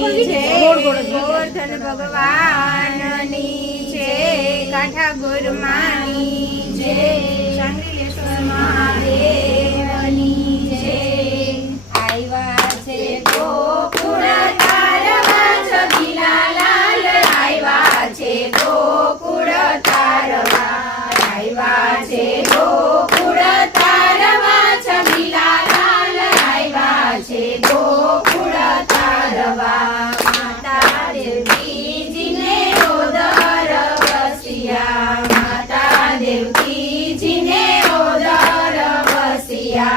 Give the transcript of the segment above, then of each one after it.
गोवर्धन भगवाननी जय, काठा गुरमानी जय, शांडिलेश्वर महादेवनी जय। आयवा छे गोकुळ तारवा छबीला लाल, आयवा छे गोकुळ तारवा, आयवा छे गोकुळ तारवा छबीला लाल, आयवा छे गोकुळ तारवा। माता देवकीजीने ओदर वसिया, माता देवकीजीने ओदर वसिया।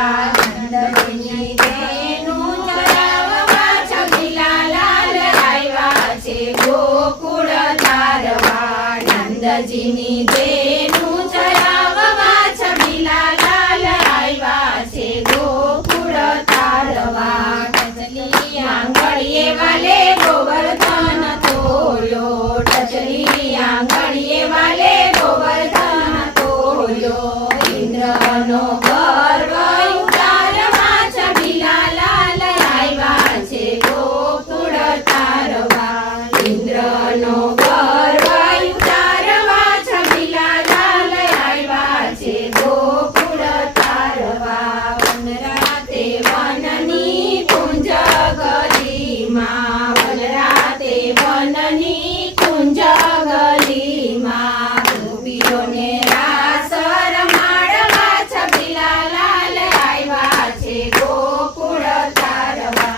नंदजीनी तेनु चराववा छबीला लाल, आयवा छे गोकुळ तारवा, नंदजीनी तेनु चराववा छबीला लाल, आयवा छे गोकुळ तारवा। टचली आंगळीए वाले गोवर्धन तोल्यो, टचली आंगळीए वाले गोवर्धन तोल्यो। इंद्रनो गर्व उतारवा छबीला लाल, आयवा छे गोकुळ तारवा, इंद्रनो गर्व उतारवा छबीला लाल, आयवा छे गोकुळ तारवा। वनराते वननी कुंज गलीमा, वनराते वननी कुंज गलीमा। गोपीओने रास रमाडवा छबीला लाल, आयवा छे गोकुळ तारवा,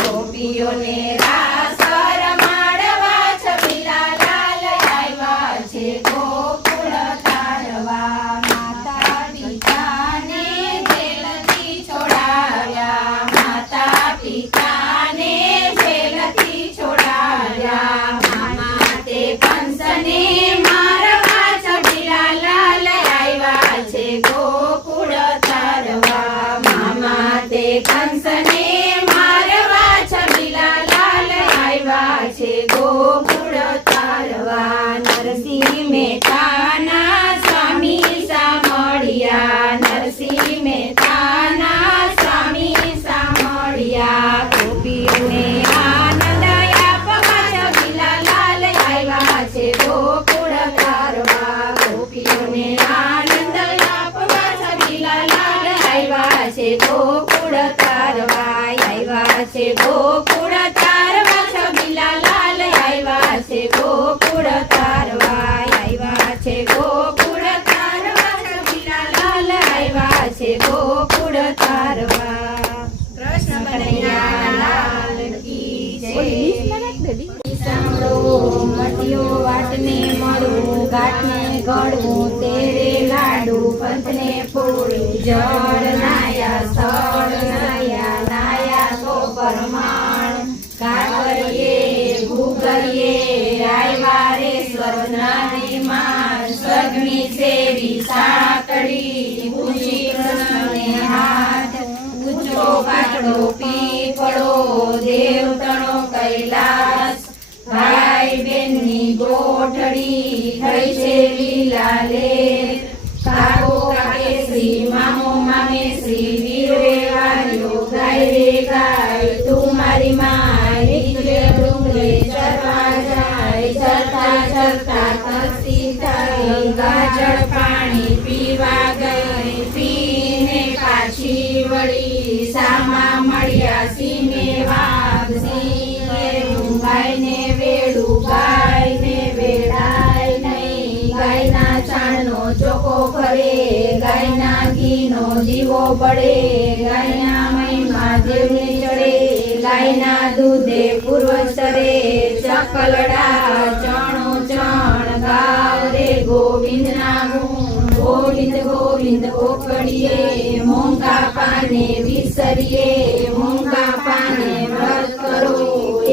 गोपीओने रास रमाडवा छबीला लाल, आयवा छे गोकुळ तारवा। माता पिताने जेलथी छोडाव्या, माता पिताने जेलथी छोडाव्या। मामा ते कंसने मारवा छबीला लाल, आयवा छे गोकुळ तारवा, मामा ते कंसने मारवा छबीला लाल, आयवा छे गोकुळ तारवा। नरसिंह मेहताना स्वामी सामळिया, नरसिंह मेहताना स्वामी सामळिया। गोपीओने आनंद आपवा छबीला लाल, आयवा छे गोकुळ तारवा, गोपीओने आनंद आपवा छबीला लाल, आयवा छे गोकुळ तारवा, आयवा छे गोकुळ तारवा छबीला लाल, आयवा छे गोकुळ तारवा, आयवा छे गोकुळ तारवा छबीला लाल, आयवा छे गोकुळ तारवा। कृष्ण कन्हैया लाल की जय। સાંભળો મટીઓ વાટને મળું, ગાંઠને ગળવું તેરે લાડુ, પંથને પૂરી જળ નાયા, સ્થળ નાયા, નાયા તો પરમાણ। કાવરીએ ગુગરીએ આયવા રે સ્વર્ગનાની માન, સ્વર્ગની સેવી સાંકળી, ઊંચી કૃષ્ણને હાથ, ઊંચો પાતળો પીપળો, દેવતણો કૈલાસ। ભાઈ બેનની ગોઠડી થઈ છે લીલા લેર, કાકો કાકે શ્રી મામો મામે શ્રી વીરે વાર્યો, ગાય રે ગાય તું મારી માય, નીકળે ડુંગરે ચરવા જાય, ચરતા ચરતા તરસી થઈ, ગાજળ પાણી પીવા ગઈ, પીને પાછી વળી, સામા મળ્યા સિંહે વાઘ, સિંહે ગાયને વેડું, ગાયને વેડાય નહીં, ગાયના છાણનો ચોકો કરે, ગાયના ઘીનો દીવો બળે, ગાયના મહિમા દેવને ચડે, ગાયના દૂધે પૂર્વ સરે, ચકલડા ચણો ચણ ગાવ રે ગોવિંદના ગુણ, ગોવિંદ ગોવિંદ ઓકળીએ, મોંઘા પાને વિસરીએ, મોંઘા પાને વ્રત કરો,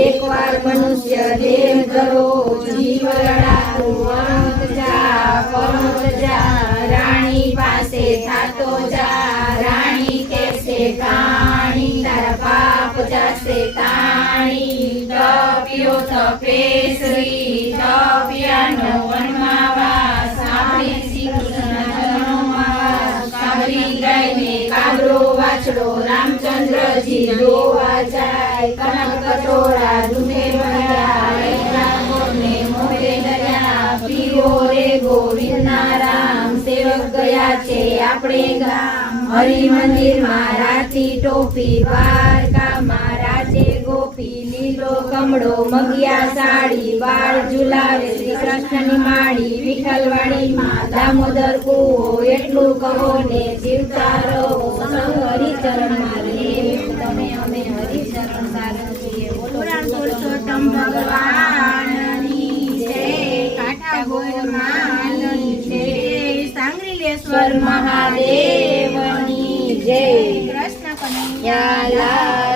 એકવાર મનુષ્ય દેહ ધરો, જીવ રડાતું અંત જા, પંત જા, રાણી પાસે થાતો જા, રાણી કેસે કાણી, તારા પાપ જાશે તાણી। તપ્યો તપેશ્રી, તપ્યાનો વનમાં વાસ, આપણે શ્રી કૃષ્ણ ચરણોમાં વાસ। કાબરી ગાયને કાબરો વાછડો, રામચંદ્રજી જોવા જાય, જાય કનક કટોરા ધૂમે ભર્યા ને મોઢે દર્યા પીવો રે ગોવિંદના રામ સેવક ગયા છે આપણે ગામ હરિ મંદિરમાં રાતી ટોપી દ્વારકામાં રાજે ગોપી લીલો કમળો મગિયા સાડી બાળ ઝુલાવે શ્રી કૃષ્ણની માળી વિઠ્ઠલવાડીમાં દામોદર કૂવો એટલું કહો ને જીવતા રહો સૌ હરિચરણમાં રે તમે અમે હરિચરણ સારા છીએ પુરાણ પુરુષોત્તમ ભગવાનની જય કાઠા ગોરમાની જય સાંગરીલેશ્વર મહાદેવની જય કૃષ્ણ કનૈયા લાલ